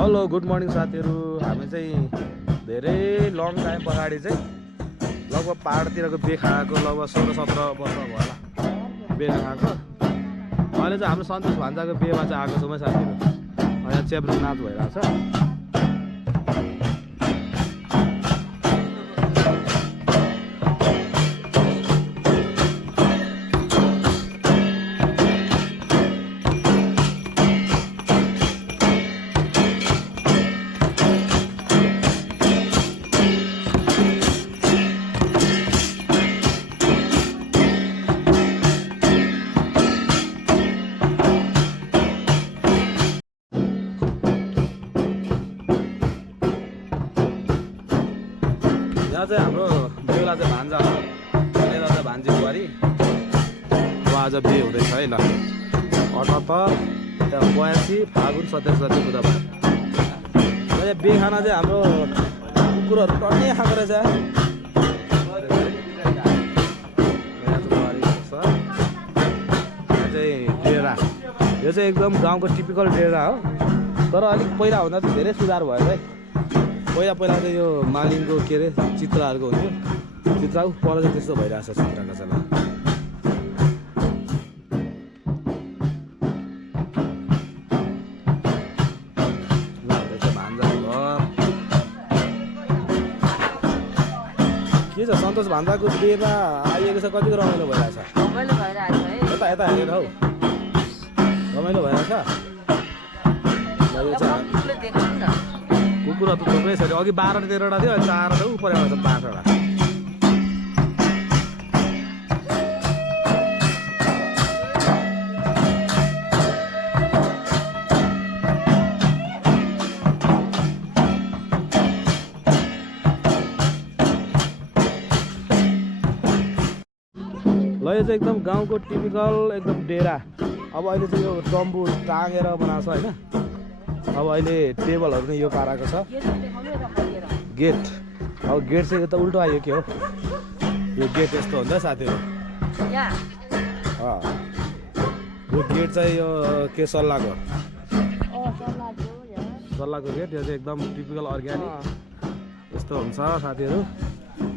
Hello good morning साथीहरू। हामी चाहिँ धेरै लङ टाइम पछाडि चाहिँ लगभग पहाडतिरको बे खाएको लगभग 16-17 वर्ष भयो होला बे खाएको। अहिले चाहिँ हाम्रो सन्तोष भान्जाको बेमा चाहिँ आएको छौँ है साथीहरू। यहाँ चेब्रुङ नाच भइरहेको छ। यहाँ चाहिँ हाम्रो बेला चाहिँ भान्जा हो। बेला चाहिँ भान्जी बुहारी अब आज बे हुँदैछ है ल। 78 82 फागुन 27 गते बुधबार। यहाँ बे खाना चाहिँ हाम्रो कुकुरहरू टन्नै खाएको रहेछ। यहाँ चाहिँ डेरा, यो चाहिँ एकदम गाउँको टिपिकल डेरा हो। तर अलिक पहिलाभन्दा चाहिँ धेरै सुधार भयो है। पहिला चाहिँ यो मालिङको के अरे चित्राहरूको हुन्थ्यो, चित्र पर चाहिँ त्यस्तो भइरहेछ चित्रका चाहिँ। भान्जा के छ सन्तोष भान्जाको बेमा आइएको छ। कतिको रमाइलो भइरहेछ। यता यता हेरेर हौ रमाइलो भइरहेछ। कुकुर त थुप्रै छ। अघि 12-13वटा थियो, अहिले 4 छ। ऊपर आउँछ 5वटा। ल यो चाहिँ एकदम गाउँको टिपिकल एकदम डेरा। अब अहिले चाहिँ यो तम्बु टाँगेर बनाएको छ होइन। अब अहिले टेबलहरू नै यो पाराको छ। गेट, अब गेट चाहिँ यो त उल्टो आयो के हो। यो गेट यस्तो हुन्छ साथीहरू। यो गेट चाहिँ यो के सल्लाहको गेट। यो चाहिँ एकदम टिपिकल अर्ग्यानिक यस्तो हुन्छ साथीहरू।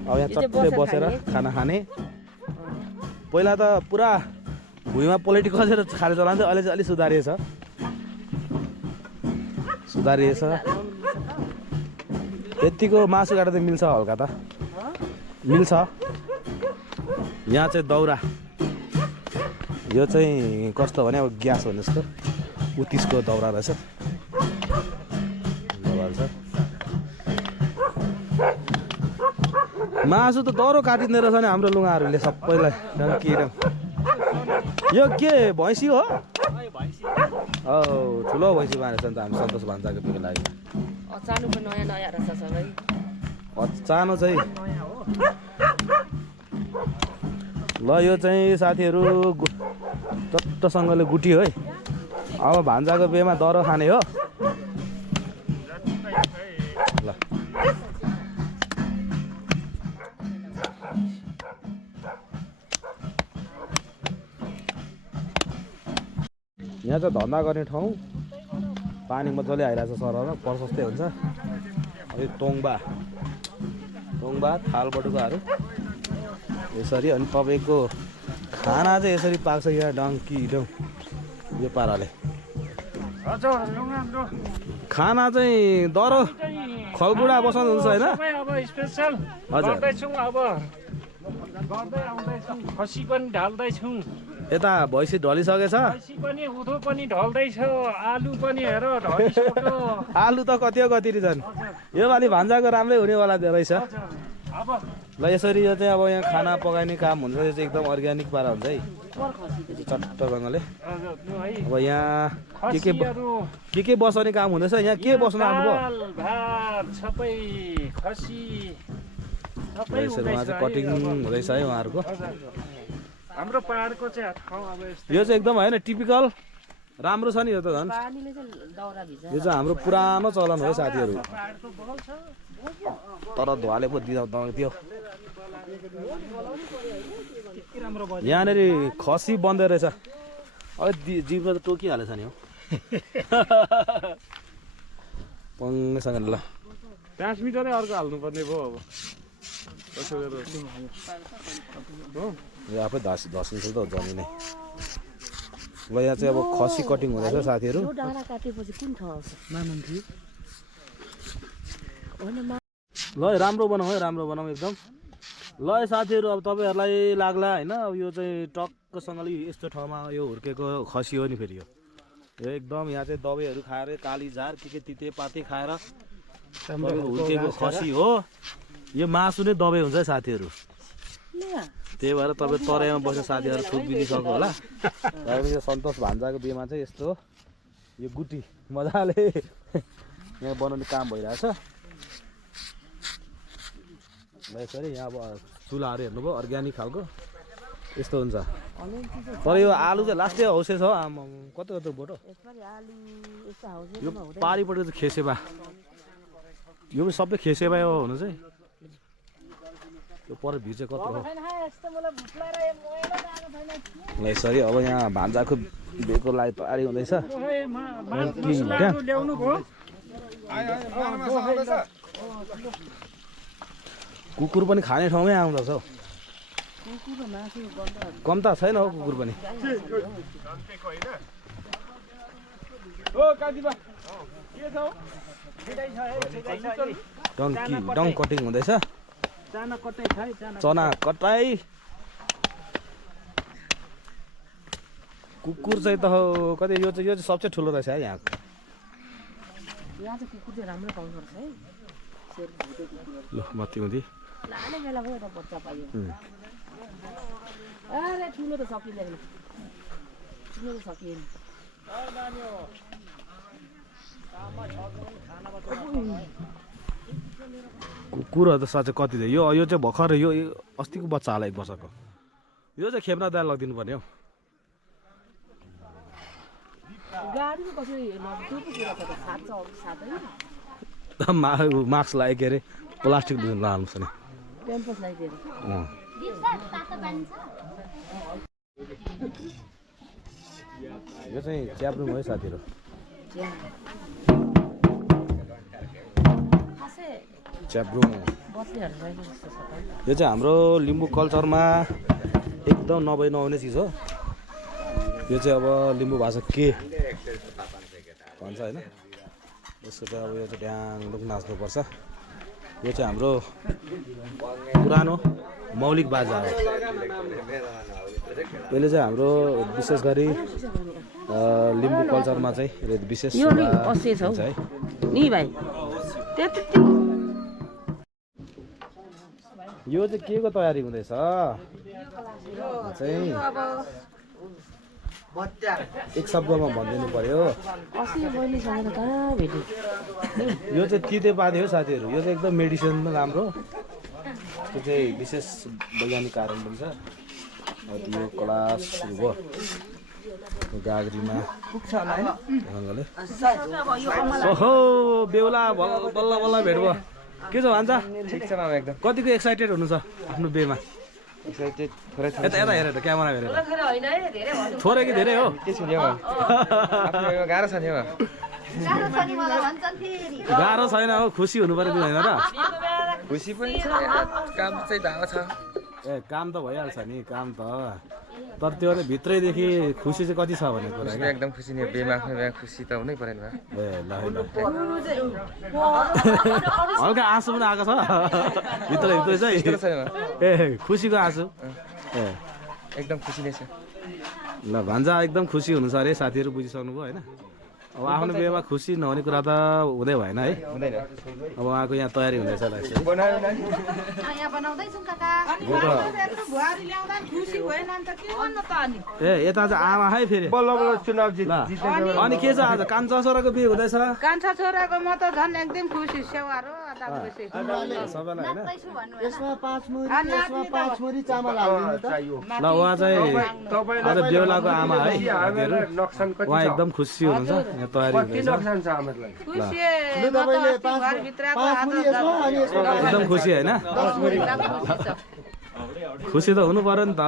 अब यहाँ चट्टै बसेर खाना खाने। पहिला त पुरा भुइँमा प्लेट कसेर खाने चलन थियो, अहिले चाहिँ अलिक सुधारिएछ। यतिको मासु काटेर त मिल्छ हल्का त मिल्छ। यहाँ चाहिँ दाउरा, यो चाहिँ कस्तो भने अब ग्यास भने जस्तो 29को दाउरा रहेछ। मासु त दह्रो काटिँदो रहेछ नि हाम्रो लुगाहरूले सबैलाई डङ्किएर। यो के भैँसी हो? ठुलो भैँसी मारेछ नि त हामी सन्तोष भान्जाको बेको लागि। चानो चाहिँ ल यो चाहिँ साथीहरू चट्टसँगले गुटी है। अब भान्जाको बेमा दह्रो खाने हो ल। यहाँ चाहिँ धन्दा गर्ने ठाउँ। पानी मजाले आइरहेछ सररमा, प्रशस्तै हुन्छ। यो टोङ्बा थाल बटुकाहरू यसरी। अनि तपाईँको खाना चाहिँ यसरी पाक्छ यहाँ डङ्की यो पाराले। खाना चाहिँ दह्रो खलबुडा बसाउनु हुन्छ होइन। हजुर खसी पनि ढाल्दैछौँ। यता भैँसी ढलिसकेछ। पनि उधो पनि ढल्दैछ। आलु पनि हेर ढलिसक्यो। आलु त कति छन्। योपालि भान्जाको राम्रै हुनेवाला रहेछ। ल यसरी यो चाहिँ अब यहाँ खाना पकाइने काम हुन्छ। यो चाहिँ एकदम अर्ग्यानिक पारा हुन्छ है चट्टसँगले। अब यहाँ के बसाउने काम हुँदैछ। यहाँ के बस्नु आउनुभयो? यसरी चाहिँ कटिङ हुँदैछ है उहाँहरूको। हाम्रो पहाडको चाहिँ ठाउँ अब यो चाहिँ एकदम होइन टिपिकल राम्रो छ नि। यो त झन् यो चाहिँ हाम्रो पुरानो चलन हो साथीहरू। तर धुवाले पो दियो। यहाँनिर खसी बन्दै रहेछ। अब जिउमा त टोकिहालेछ नि हो। पङ्गसँग ल ट्रान्समिटरै अर्को हाल्नुपर्ने भयो अब कसो गरेर हो यो आफै धसिन्छ त जमिनै ल यहाँ चाहिँ अब खसी कटिङ हुँदैछ साथीहरू यो डाँडा काटेपछि कुन ठाउँ आउँछ मामन्त्री होइन ल राम्रो बनाऊ है राम्रो बनाऊ एकदम ल साथीहरू अब तपाईँहरूलाई लाग्ला होइन अब यो चाहिँ टक्कसँगले यस्तो ठाउँमा यो हुर्केको खसी हो नि फेरि यो एकदम यहाँ चाहिँ दबाईहरू खाएर कालीझार के तितेपाती खाएर हुर्केको खसी हो यो मासु नै दबाई हुन्छ है साथीहरू त्यही भएर तपाईँ तराईमा बस्ने साथीहरू छुट दिइसक्नु होला र यो सन्तोष भान्जाको बिहेमा चाहिँ यस्तो यो गुटी मजाले यहाँ बनाउने काम भइरहेछ यसरी यहाँ अब चुलाहरू हेर्नुभयो अर्ग्यानिक खालको यस्तो हुन्छ तर यो आलु चाहिँ लास्टै हौसे छ आमा कति कति बोटो यो पारिपट्टि चाहिँ खेसेबा यो पनि सबै खेसेबा हो हुनु चाहिँ यो पर भिड चाहिँ कत्रो हो ल यसरी अब यहाँ भान्जाको बिहेको लागि तयारी हुँदैछ कुकुर पनि खाने ठाउँमै आउँदछ हौ कम त छैन हौ कुकुर पनि डङ कटिङ हुँदैछ चना कटाई कुकुर चाहिँ त कति यो चाहिँ सबसे ठुलो रहेछ है यहाँको यहाँ चाहिँ कुकुर चाहिँ राम्रो पाउँदो रहेछ है ल मती मती लाने बेला भयो त बच्चा पाइयो अरे ठुलो त सकिँदैन ठुलो त सकिएन कुकुरहरू त साँच्चै कति थियो यो चाहिँ भर्खर यो अस्तिको बच्चा होला 1 वर्षको यो चाहिँ खेप्न दाल लगिदिनु पर्ने हौ गाडीको कसरी त्यो पो कुरा छ त साथ साथै मास्क लगायो के अरे प्लास्टिक लानु छ नि क्याम्पस लगाइदिएर यो चाहिँ च्याब्रुङ हो है साथीहरू च्याब्रुङ यो चाहिँ हाम्रो लिम्बू कल्चरमा एकदम नहुने चिज हो यो चाहिँ अब लिम्बू भाषा के भन्छ होइन यसको चाहिँ अब यो चाहिँ ड्याङडुङ नाच्नुपर्छ यो चाहिँ हाम्रो पुरानो मौलिक बाजा हो यसले चाहिँ हाम्रो विशेष गरी लिम्बू कल्चरमा चाहिँ विशेष यो नि 80 छ है नि भाइ त्यति यो चाहिँ के को तयारी हुँदैछ चाहिँ एक शब्दमा भनिदिनु पर्यो यो चाहिँ तितेपाती हो साथीहरू यो चाहिँ एकदम मेडिसिनमा राम्रो त्यो चाहिँ विशेष वैज्ञानिक कारण पनि छ यो क्लास सुरु भयो गाग्रीमा ओहो बेहुला बल्ल बल्ल भेट भयो के छ भन्छ ठिक छ मामा एकदम कतिको एक्साइटेड हुनु छ आफ्नो बेमा एक्साइटेड थोरै यता यता हेरेर क्यामेरा हेरेर थोरै कि धेरै हो के छ नि हो आफ्नो गाह्रो छ नि हो गाह्रो छैन हो खुसी हुनु पर्यो होइन र खुसी पनि छ काम चाहिँ धावा छ ए काम त भइहाल्छ नि काम त तर त्यो चाहिँ भित्रैदेखि खुसी चाहिँ कति छ भन्ने कुरा क्या एकदम खुसी नि बेमा आफ्नो बेमा खुसी त हुनै पर्यो नि ए ल हल्का आँसु पनि आएको छ भित्रै चाहिँ ए खुसीको आँसु ए एकदम खुसी नै छ ल भान्जा एकदम खुसी हुनु छ अरे साथीहरू बुझिसक्नुभयो होइन अब आफ्नो बेमा खुसी नहुने कुरा त हुँदै भएन है हुँदैन अब उहाँको यहाँ तयारी हुँदैछ बनायो न ए यता चाहिँ आमा है फेरि बल्ल बल्ल चुनाव अनि के छ आज कान्छा छोराको बिहे हुँदैछ कान्छा छोराको म त झन् एकदम खुसी सेवारो सबैलाई होइन यसमा 5 मुरी चामल हाल्दिनु त ल उहाँ चाहिँ आज बेहुलाको आमा है उहाँ एकदम खुसी हुनुहुन्छ यहाँ तयारी हुँदैछ एकदम खुसी होइन खुसी त हुनु पर्यो नि त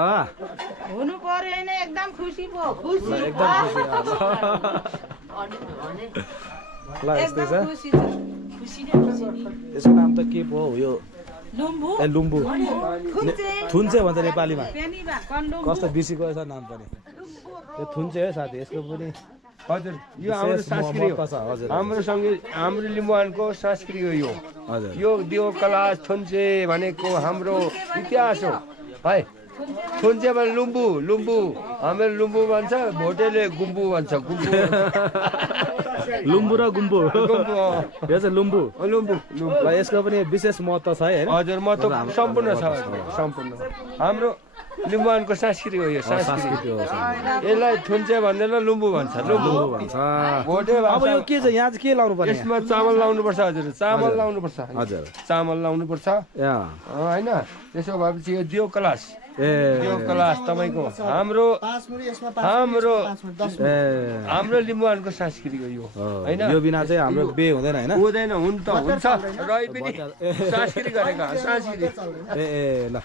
हुनु पर्यो होइन एकदम खुसी पो खुसी एकदम खुसी ल यस्तै छ खुसी छ खुसी नै खुसी नि यसको नाम त के पो हो यो लुम्बु ए लुम्बु थुन्चे भन्छ नेपालीमा पेनीबा कन्डो कस्तो बिर्सी गयो छ नाम पनि यो थुन्चे हो साथी यसको पनि हजुर यो हाम्रो संस्कृति हो हजुर हाम्रो लिम्बुवानको संस्कृति हो यो हजुर यो दियो कला थुन्चे भनेको हाम्रो इतिहास हो है थुन्चे भने लुम्बु हाम्रो लुम्बु भन्छ भोटेले गुम्बु भन्छ लुम्बु र गुम्बु यो चाहिँ लुम्बु लुम्बु ल यसको पनि विशेष महत्त्व छ है हजुर म त सम्पूर्ण छ सम्पूर्ण हाम्रो लिम्बुवानको संस्कृति हो यो संस्कृति हो यसलाई थुन्चे भन्दैन लुम्बु भन्छ लुम्बु भन्छ भोटे अब यो के छ यहाँ चाहिँ के लाउनु पर्ने यसमा चामल लाउनुपर्छ हजुर चामल लाउनुपर्छ हजुर चामल लाउनुपर्छ होइन त्यसो भएपछि यो दियो क्लास ए दियो क्लास तपाईँको हाम्रो हाम्रो लिम्बुवानको संस्कृति हो यो होइन यो बिना चाहिँ हाम्रो बे हुँदैन हैन हुँदैन हुन त हुन्छ रै पनि संस्कृति गरेका संस्कृति ए ल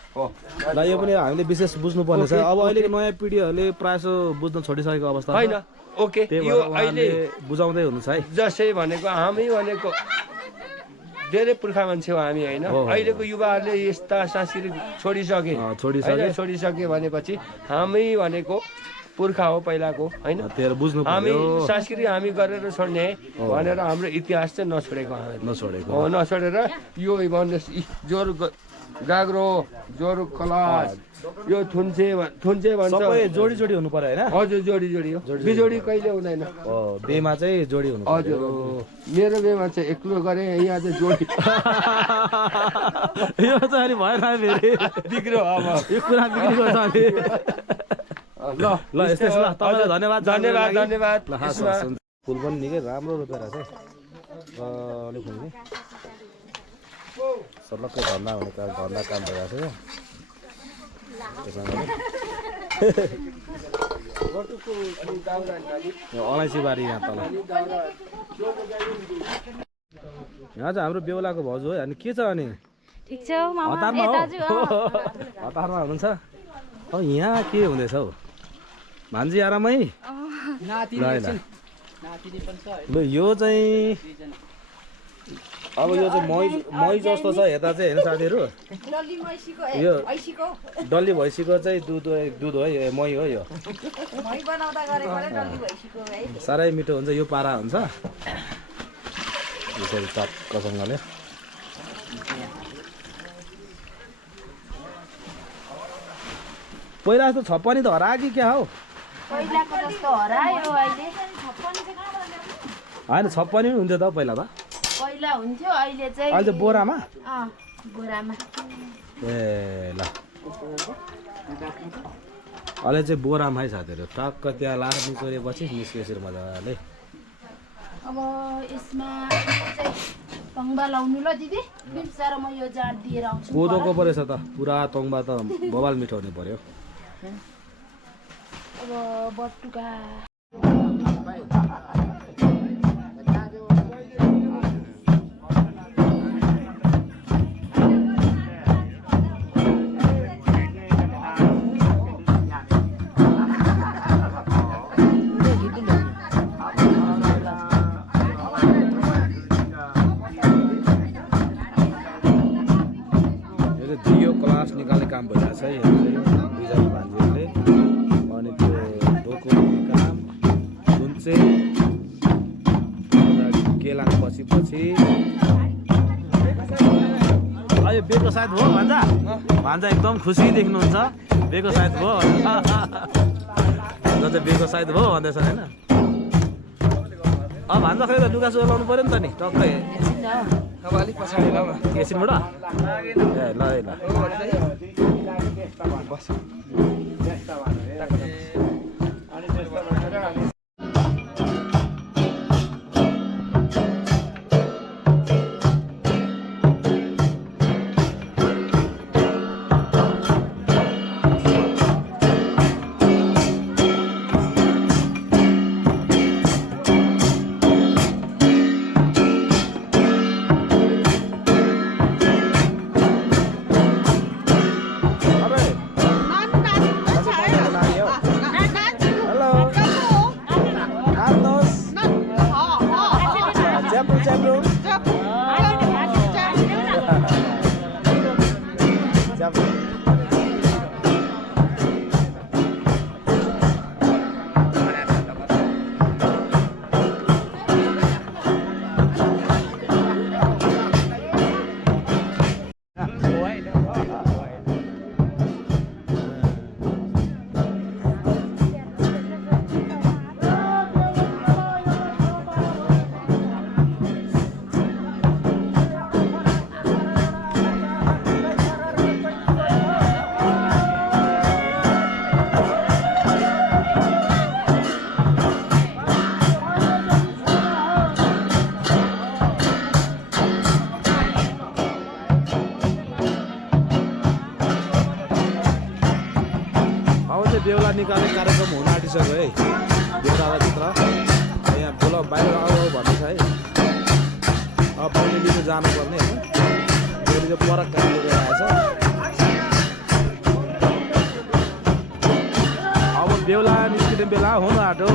ल यो पनि हामीले विशेष बुझ्नु पर्ने छ अब अहिलेको नयाँ पिँढीहरूले प्रायः बुझ्न छोडिसकेको अवस्था होइन ओके यो अहिले बुझाउँदै हुनुहुन्छ है जसै भनेको हामी भनेको धेरै पुर्खा मान्छे हो हामी होइन अहिलेको युवाहरूले यस्ता संस्कृति छोडिसके भनेपछि हामी भनेको पुर्खा हो पहिलाको होइन हामी संस्कृति हामी गरेर छोड्ने भनेर हाम्रो इतिहास चाहिँ नछोडेको नछोडेर यो जोर गाग्रो जोर कलास यो थुन्चे भन्छ सबै जोडी जोडी हुनु पर्यो हैन हजुर जोडी हो बिजोडी कहिले हुँदैन बेमा चाहिँ जोडी हुनु हजुर मेरो बेमा चाहिँ एक्लो गरे यहाँ चाहिँ जोडी यो चाहिँ अलि भएन फेरि बिग्रो अब यो कुरा बिग्रेको छ अलि ल यस्तै छ ल तपाईलाई धन्यवाद ल फुल पनि निकै राम्रो रोपेर छ अलि फुल नि सर्लक्कै धन्दा हुने काम भइरहेको छ यो अलैँची बारी यहाँ तल यहाँ चाहिँ हाम्रो बेहुलाको भाउजू हो अनि के छ अनि ठिक छ मामा हतारमा ए दाजु हतारमा हुनुहुन्छ अब यहाँ के हुँदैछ हौ भान्जी आरामै ल यो चाहिँ अब यो चाहिँ मही जस्तो छ यता चाहिँ हेर्नु साथीहरू यो डल्ली भैँसीको चाहिँ दुध हो है मही हो यो साह्रै मिठो हुन्छ यो पारा हुन्छ यसरी चक्कसँगले पहिला जस्तो छप्पनी त हरायो कि क्या हौ पहिलाको जस्तो हरायो अहिले होइन छप्पनी पनि हुन्थ्यो त पहिला त पहिला हुन्थ्यो अहिले चाहिँ अहिले बोरामा बोरामा ए ल अहिले चाहिँ बोरामा है साथीहरू टक्क त्यहाँ लाएर निचोरेपछि निस्केपछि मजाले अब यसमा चाहिँ तङ्बा लाउनु ल दिदी बिस्तारो म यो जाँड दिएर आउँछु कोदोको पो रहेछ त पुरा तङ्बा त बबाल मिठो हुने पर्यो अब बटुका दियो क्लास निकाल्ने काम भइरहेको छ यहाँ चाहिँ दुईजना भान्जीहरूले अनि त्यो डोको काम थुन्चे केलाङ पछि अहिले बेको सायद हो भान्जा एकदम खुसी देख्नुहुन्छ बेको सायद भयो र चाहिँ बेको सायद भयो भन्दैछ होइन अब भान्जा खै त लुगा सुगा लाउनु पऱ्यो नि त नि टक्कै अब अलिक पछाडि ल एकछिनबाट ए ल ल बेहुला निकाल्ने कार्यक्रम हुन आँटिसक्यो है बेहुलाभित्र यहाँ बोला बाहिर आऊ भन्ने छ है अब बेहुली त जानुपर्ने होइन बेहुली चाहिँ परक काम लिएर आएछ अब बेहुला निस्किने बेला हुन आँट्यो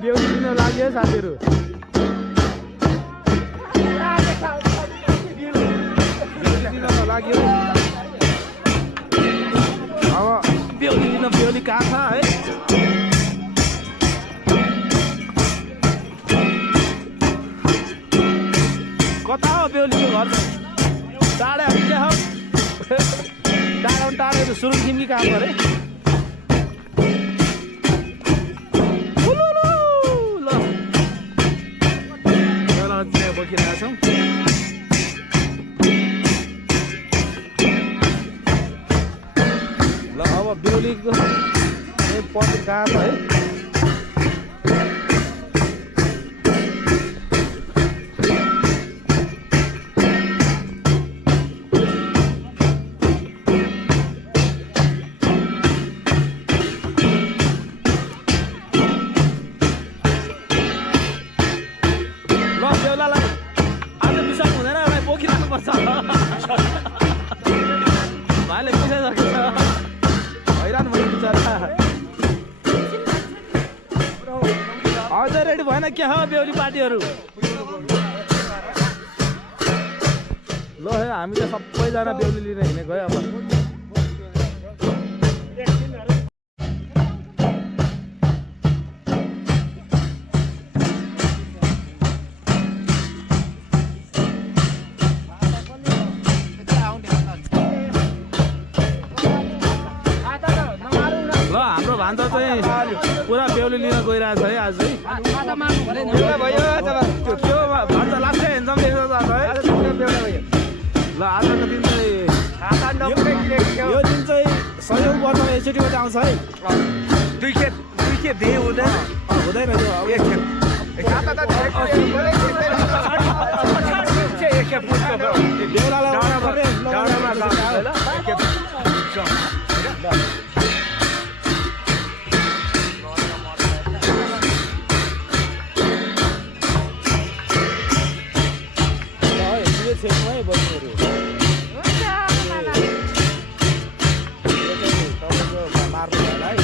बेहुली दिन लाग्यो साथीहरू लाग्यो अब बेहुली दिन बेहुली कहाँ छ है कता हो बेहुलीको घर टाढा क्या हो टाढा टाढा सुरुङ तिमी काम गरे बोकिरहेछौँ ल अब बेहुलीको पति कहाँ छ है भाइले पिसाइसकेछ हैरान भयो बिचरा अझै रेडी भएन क्या हो बेहुली पार्टीहरू ल है हामी त सबैजना बेहुली लिन हिँडेको है अब भान्जा चाहिँ पुरा बेहुली लिन गइरहेछ है आज चाहिँ त्यो भान्जा लास्टै हेन्सम देख्छ है ल आजको दिन चाहिँ यो दिन चाहिँ 100औं वर्षमा एकचोटि मात्रै आउँछ है दुई खेप दिए हुँदैन त्यो अब एक खेप छेकमै बस्नुहरू तपाईँको मार्नु होला है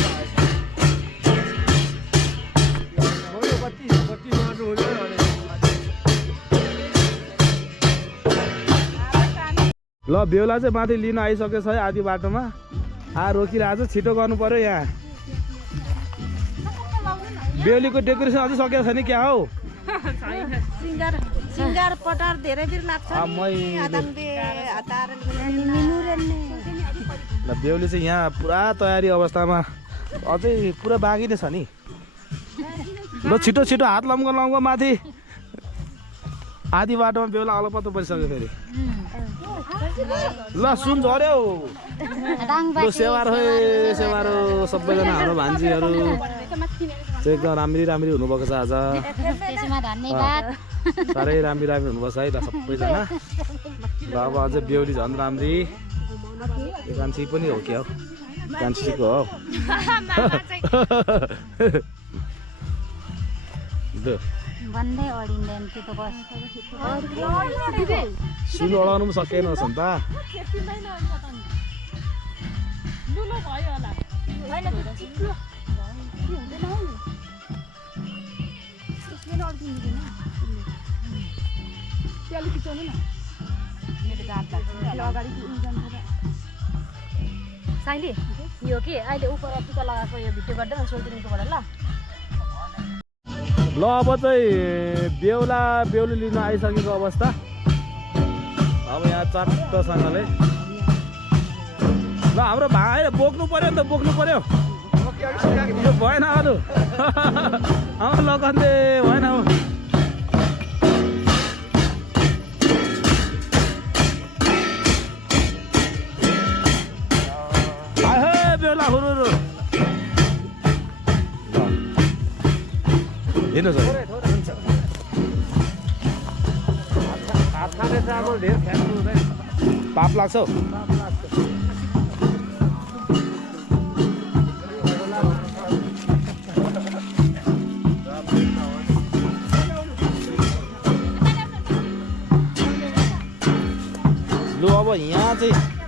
ल बेहुला चाहिँ माथि लिन आइसकेछ है आधी बाटोमा रोकिरहेको छ छिटो गर्नु पर्यो यहाँ बेहुलीको डेकोरेसन अझै सकेको छैन क्या हौ सिङ्गार पटार धेरै बेर लाग्छ ल बेहुली चाहिँ यहाँ पुरा तयारी अवस्थामा अझै पुरा बाँकी नै छ नि ल छिटो छिटो हात लम्को माथि आधी बाटोमा बेहुला अलपत्तो परिसक्यो फेरि ल सुन झऱ्यो ल सेवारो सबैजना हाम्रो भान्जीहरू चाहिँ एकदम राम्री हुनुभएको छ आज साह्रै राम्री हुनुपर्छ है ल सबैजना ल अब अझै बेहुली झन् राम्री यो कान्छी पनि हो क्या हो कान्छीको हो सुन अडाउनु पनि सकेन छ नि त साइली यो के अहिले उपर टिका लगाएको यो भिडियो गर्दा सोल्टिनीकोबाट ल ल अब चाहिँ बेहुली लिन आइसकेको अवस्था अब यहाँ चट्टसँगले ल हाम्रो भाइ बोक्नु पर्यो नि त बोक्नु पर्यो यो भएन अरू लगन्ते भएन हो बेहुला हुरु हेर्नुहोस् पाप लाग्छ हौ लु अब यहाँ चाहिँ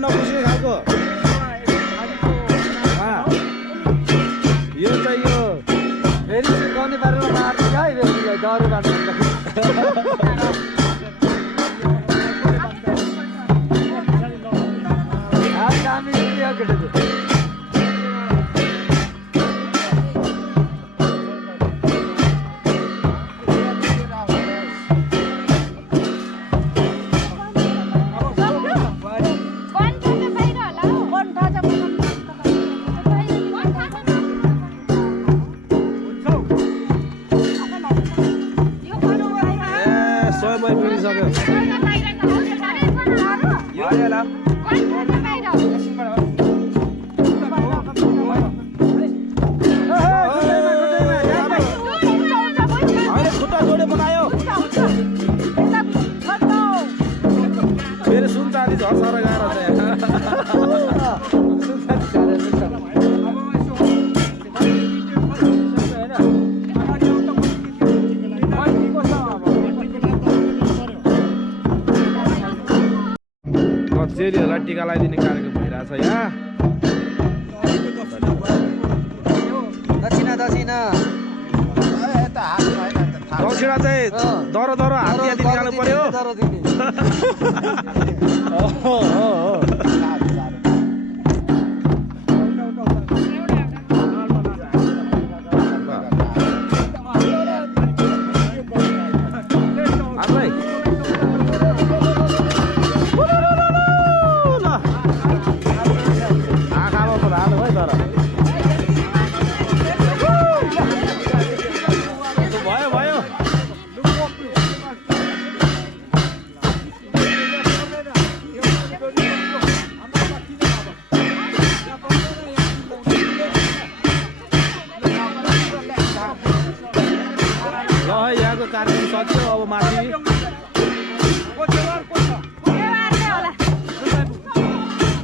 नखुसी खालको यो चाहिँ यो फेरि गाउने बारेमा मार्नु है बेहुलीलाई डर बाट्नु चेलीहरूलाई टिका लगाइदिने कार्यक्रम भइरहेछ यहाँ दक्षिणा दक्षिणा दक्षिणा चाहिँ दरो दरो हात दिदी जानु पर्यो कार्यक्रम सक्यो अब माथि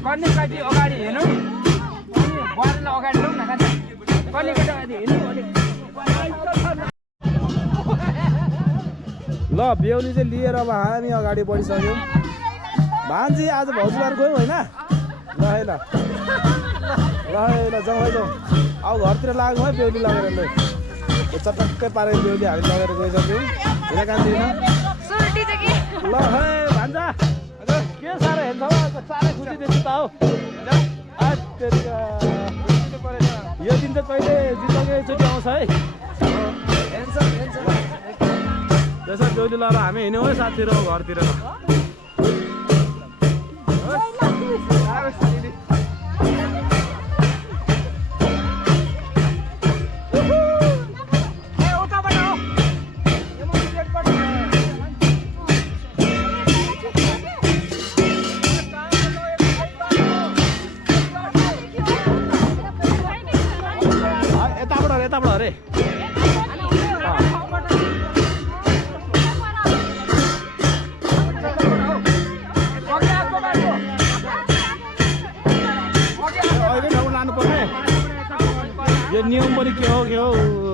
कन्याकाटी अगाडि हेर्नु अनि अगाडि लौ न कन्याकाटी अगाडि हेर्नु ल बेहुली चाहिँ लिएर अब हामी अगाडि बढिसक्यौँ भान्जी आज भाउजूहरू गयौँ होइन ल है ल जाउँ है जाउँ अब घरतिर लाग्यौँ है बेहुली लगेर ल चटक्कै पारेर बेहुली हामी लगेर गइसक्यौँ होइन कान्छी ल है भान्जा के साह्रो हेर्छ हौ साह्रै खुसी देख्छु त हौ यो दिन त कहिले जिन्दगीचोटि आउँछ है त्यसो बेहुली लगाएर हामी हिँड्यौँ है साथीहरू घरतिर यताबाट अरे यो नियम पनि के हो